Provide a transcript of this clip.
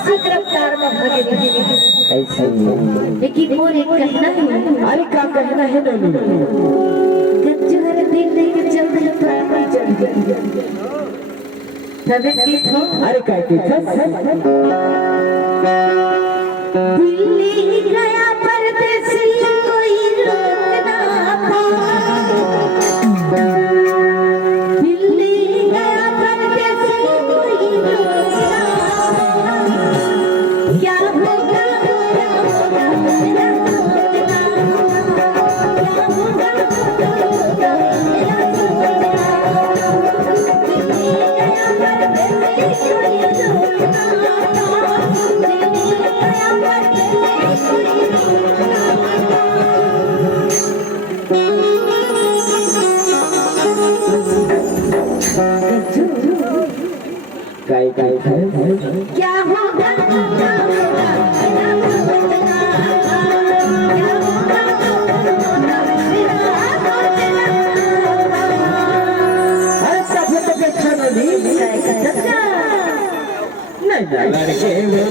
अस्सी रफ्तार में भागे ऐसे लेकिन मोर एक कहना है। अरे क्या कहना है नैनी? गज्जू हर दिन लेके चल रहे पर चढ़ गई तबे की थो। अरे क्या कहता दिल्ली गया परदेसी कोई रोक ना पाए। दिल्ली गया परदेसी कोई रोक ना पाए। क्या होगा क्या होगा मेरा सोचना, क्या होगा क्या होगा मेरा सोचना। दिल्ली गया परदेसी कोई रोक ना पाए। दिल्ली गया परदेसी कोई रोक ना काय काय काय क्या होगा क्या होगा मेरा सोचना, क्या होगा मेरा सोचना। अरे क्या तो देखा नैनी? काय का नहीं लड़के वो